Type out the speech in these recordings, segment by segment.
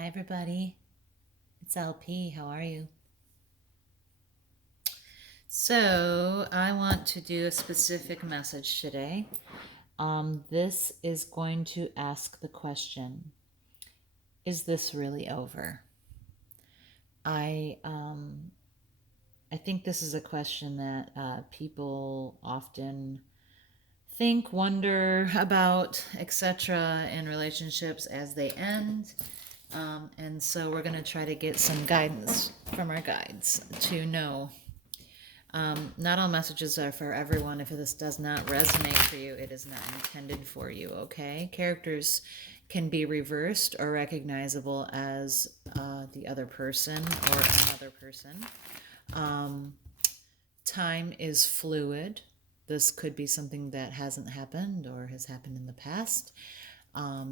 Hi, everybody. It's LP. How are you? So, I want to do a specific message today. This is going to ask the question, is this really over? I um, I think this is a question that people often think, wonder about, etc. in relationships as they end. And so we're going to try to get some guidance from our guides to know. Not all messages are for everyone. If this does not resonate for you, it is not intended for you, okay? Characters can be reversed or recognizable as the other person or another person. Time is fluid. This could be something that hasn't happened or has happened in the past.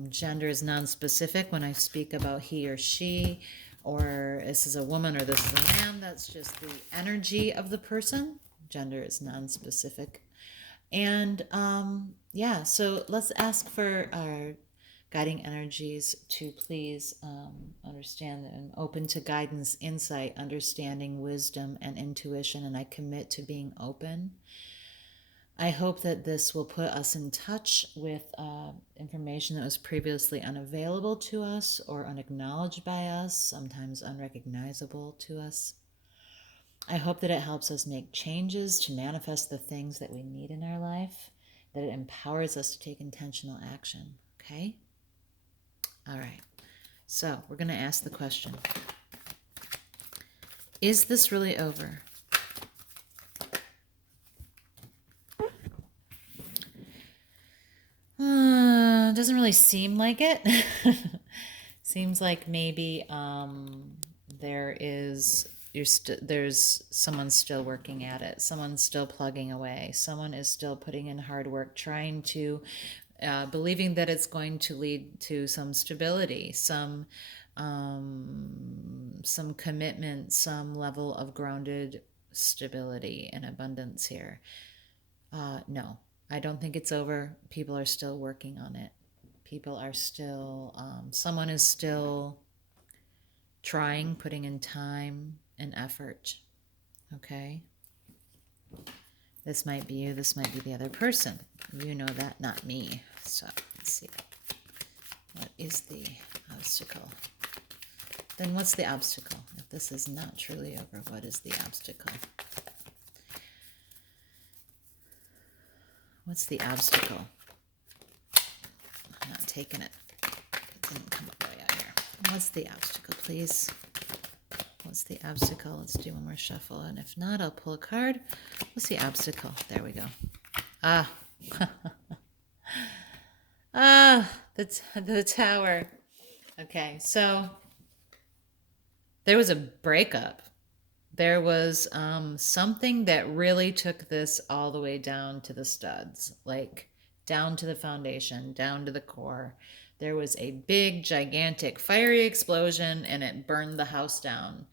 Gender is non-specific when I speak about he or she, or this is a woman or this is a man. That's just the energy of the person. Gender is non-specific. And yeah, so let's ask for our guiding energies to please understand and open to guidance, insight, understanding, wisdom, and intuition. And I commit to being open. I hope that this will put us in touch with information that was previously unavailable to us or unacknowledged by us, sometimes unrecognizable to us. I hope that it helps us make changes to manifest the things that we need in our life, that it empowers us to take intentional action. Okay? All right. So we're going to ask the question, is this really over? Doesn't really seem like it. Seems like maybe there's someone still working at it. Someone's still plugging away. Someone is still putting in hard work, trying to, believing that it's going to lead to some stability, some commitment, some level of grounded stability and abundance here. No, I don't think it's over. People are still working on it. People are still, someone is still trying, putting in time and effort. Okay? This might be you, this might be the other person. You know that, not me. So let's see. What is the obstacle? Then what's the obstacle? If this is not truly over, what is the obstacle? What's the obstacle? I'm not taking it. It didn't come up way out here. What's the obstacle, please? What's the obstacle? Let's do one more shuffle. And if not, I'll pull a card. What's the obstacle? There we go. Ah. The tower. Okay, so there was a breakup. There was something that really took this all the way down to the studs, like down to the foundation, down to the core. There was a big, gigantic, fiery explosion, and it burned the house down.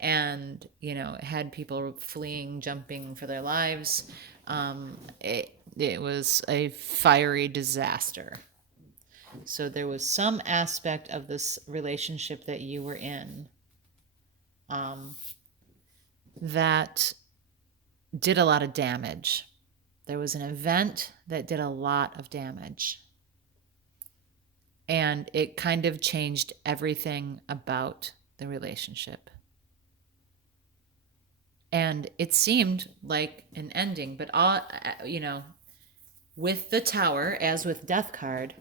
And, it had people fleeing, jumping for their lives. It was a fiery disaster. So there was some aspect of this relationship that you were in that did a lot of damage. There was an event that did a lot of damage. And it kind of changed everything about the relationship. And it seemed like an ending, but with the tower, as with Death card,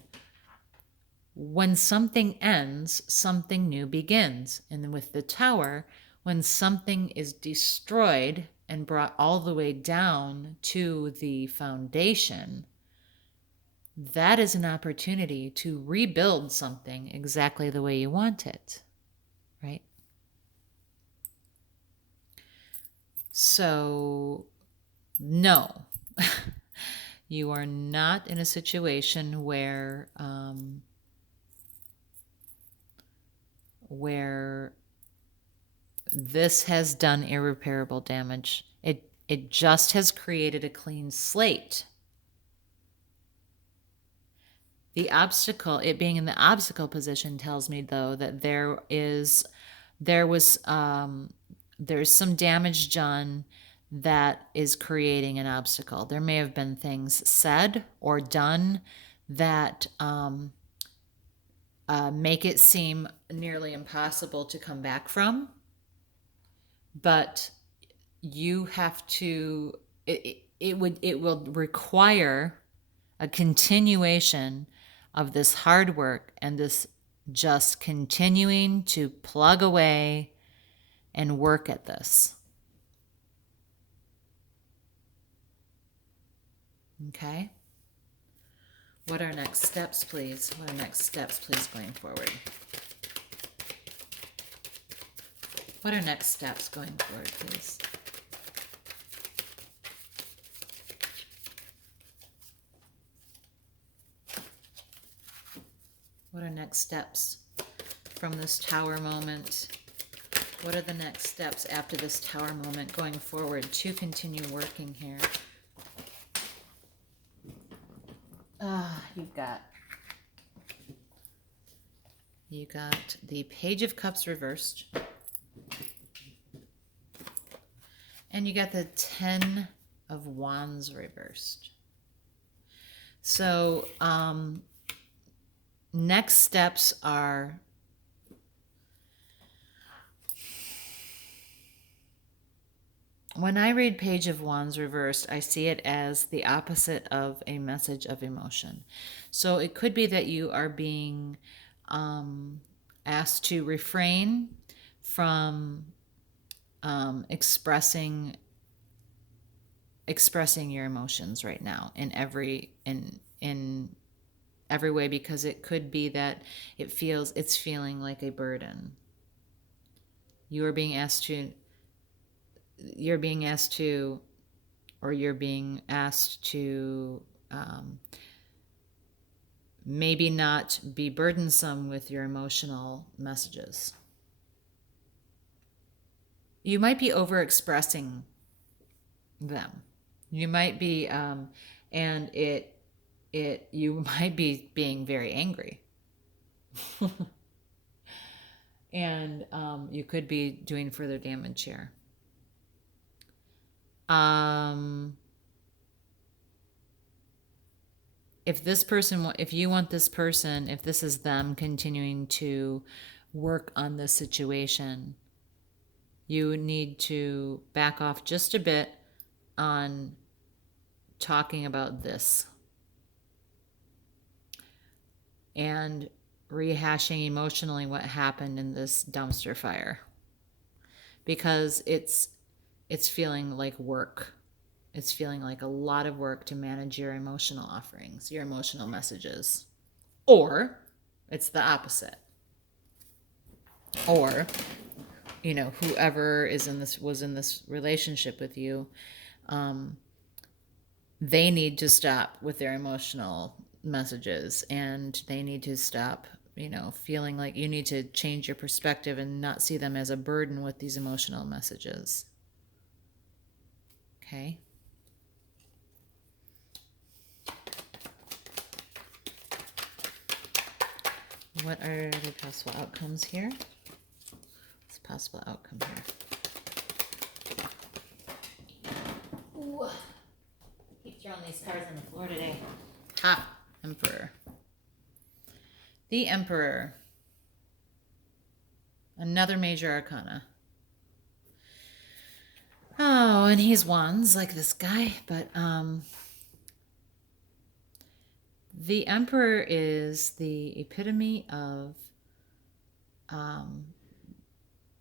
when something ends, something new begins. And then with the tower, when something is destroyed and brought all the way down to the foundation, that is an opportunity to rebuild something exactly the way you want it, right? So, no, you are not in a situation where this has done irreparable damage. It just has created a clean slate. The obstacle, it being in the obstacle position, tells me though that there's some damage done that is creating an obstacle. There may have been things said or done that make it seem nearly impossible to come back from, but you have to, it will require a continuation of this hard work and this just continuing to plug away and work at this. Okay? What are next steps, please? What are next steps, please, going forward? What are next steps going forward, please? What are next steps from this tower moment? What are the next steps after this tower moment going forward to continue working here? You got the Page of Cups reversed. And you got the 10 of Wands reversed. So, next steps are when I read Page of Wands reversed, I see it as the opposite of a message of emotion. So it could be that you are being asked to refrain from expressing your emotions right now in every way, because it could be that it's feeling like a burden. You're being asked to maybe not be burdensome with your emotional messages. You might be overexpressing them. You might be, you might be being very angry. And you could be doing further damage here. If this is them continuing to work on this situation, you need to back off just a bit on talking about this and rehashing emotionally what happened in this dumpster fire, because it's feeling like work. It's feeling like a lot of work to manage your emotional offerings, your emotional messages. Or it's the opposite. Or, whoever was in this relationship with you, they need to stop with their emotional messages, and they need to stop, feeling like you need to change your perspective and not see them as a burden with these emotional messages. Okay? What are the possible outcomes here? What's the possible outcome here? Ooh. Keep throwing these cards on the floor today. Ha! Emperor. The Emperor. Another major arcana. Oh, and he's wands like this guy, but the Emperor is the epitome of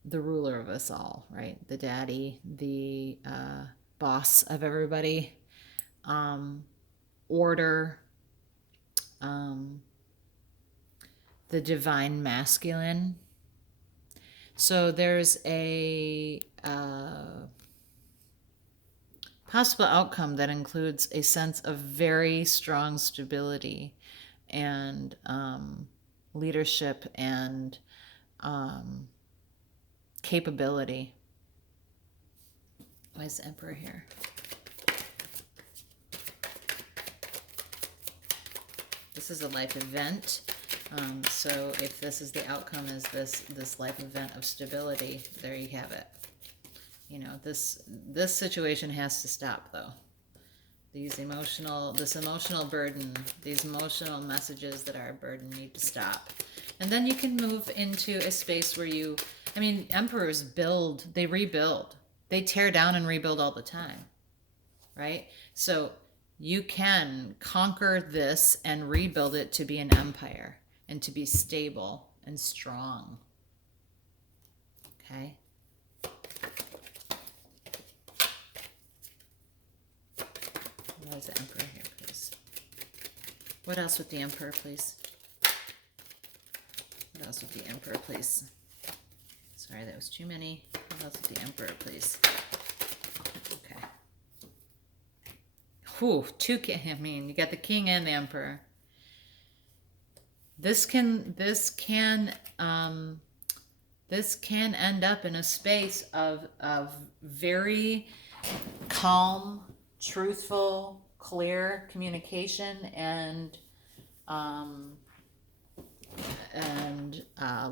the ruler of us all, right? The daddy, the boss of everybody, order, the divine masculine. So there's a possible outcome that includes a sense of very strong stability and leadership and capability. Why is the Emperor here? This is a life event. So if this is the outcome, is this life event of stability, there you have it. You know, this situation has to stop, though. This emotional burden, these emotional messages that are a burden need to stop. And then you can move into a space where emperors they rebuild. They tear down and rebuild all the time, right? So you can conquer this and rebuild it to be an empire and to be stable and strong. Okay? What is the emperor here, please? What else with the emperor, please? What else with the emperor, please? Sorry, that was too many. What else with the emperor, please? Okay. Whew, you got the king and the emperor. This can end up in a space of very calm, truthful, clear communication and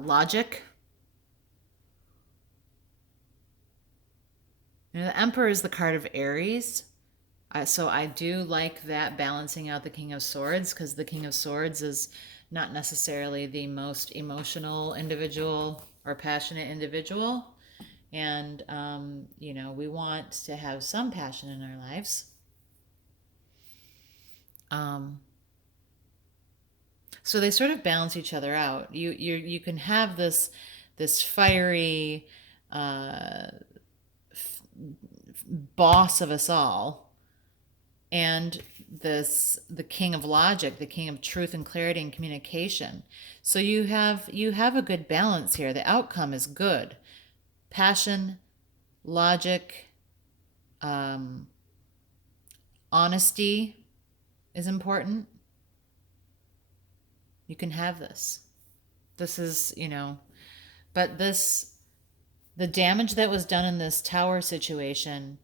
logic. You know, the Emperor is the card of Aries. So I do like that, balancing out the King of Swords, because the King of Swords is not necessarily the most emotional individual or passionate individual. And, we want to have some passion in our lives. So they sort of balance each other out. You can have this fiery boss of us all, and the king of logic, the king of truth and clarity and communication. So you have a good balance here. The outcome is good. Passion, logic, honesty is important. You can have this. This is, but the damage that was done in this tower situation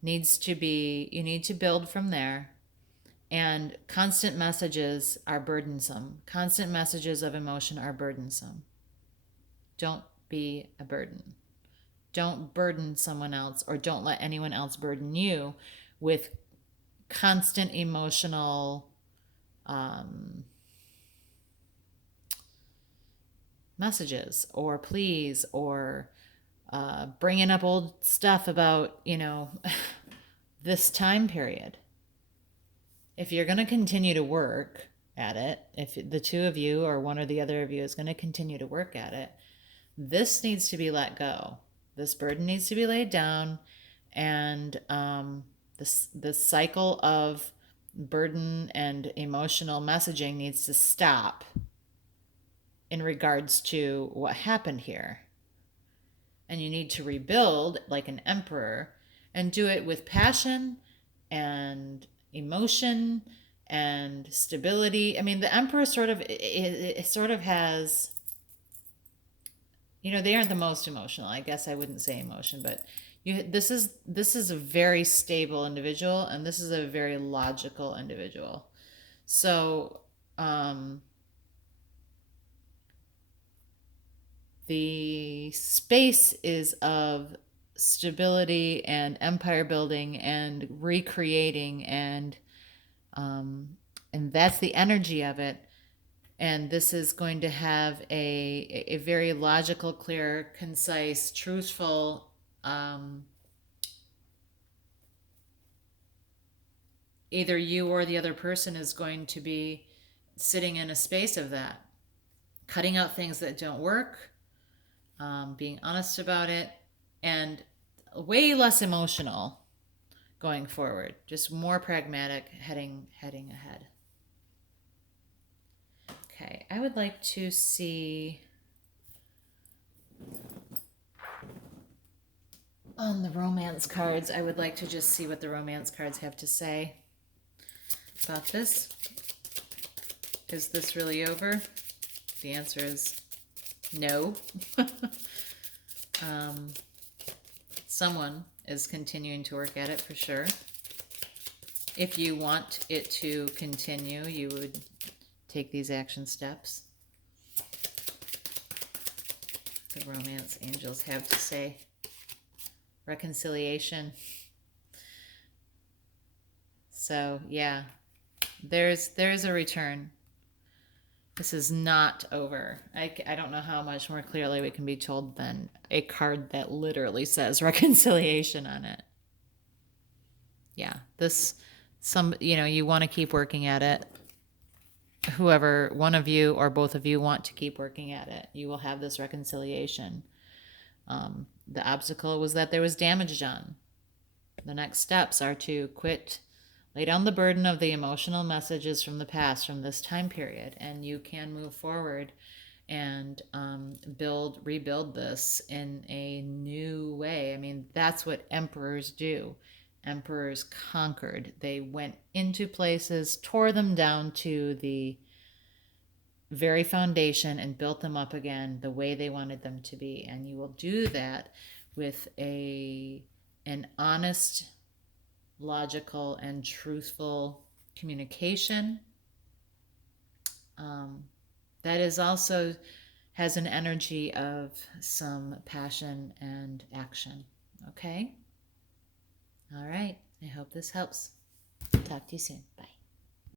you need to build from there. And constant messages are burdensome. Constant messages of emotion are burdensome. Don't be a burden. Don't burden someone else, or don't let anyone else burden you with constant emotional messages or pleas, or bringing up old stuff about, this time period. If you're going to continue to work at it, if the two of you or one or the other of you is going to continue to work at it, this needs to be let go. This burden needs to be laid down, and this cycle of burden and emotional messaging needs to stop in regards to what happened here. And you need to rebuild like an emperor, and do it with passion and emotion and stability. I mean, the emperor it sort of has, they aren't the most emotional. I guess I wouldn't say emotion, but this is a very stable individual, and this is a very logical individual. So the space is of stability and empire building and recreating, and that's the energy of it. And this is going to have a very logical, clear, concise, truthful, either you or the other person is going to be sitting in a space of that, cutting out things that don't work, being honest about it, and way less emotional going forward, just more pragmatic, heading ahead. Okay, I would like to see on the romance cards, I would like to just see what the romance cards have to say about this. Is this really over? The answer is no. Someone is continuing to work at it for sure. If you want it to continue, you would take these action steps. The romance angels have to say. Reconciliation. So yeah, there's a return. This is not over. I don't know how much more clearly we can be told than a card that literally says reconciliation on it. Yeah, this, you want to keep working at it. Whoever, one of you or both of you want to keep working at it, you will have this reconciliation. The obstacle was that there was damage done. The next steps are to lay down the burden of the emotional messages from the past, from this time period, and you can move forward and rebuild this in a new way. I mean, that's what emperors do. Emperors conquered. They went into places, tore them down to the very foundation, and built them up again the way they wanted them to be. And you will do that with an honest, logical, and truthful communication. That is also has an energy of some passion and action. Okay? All right. I hope this helps. Talk to you soon. Bye.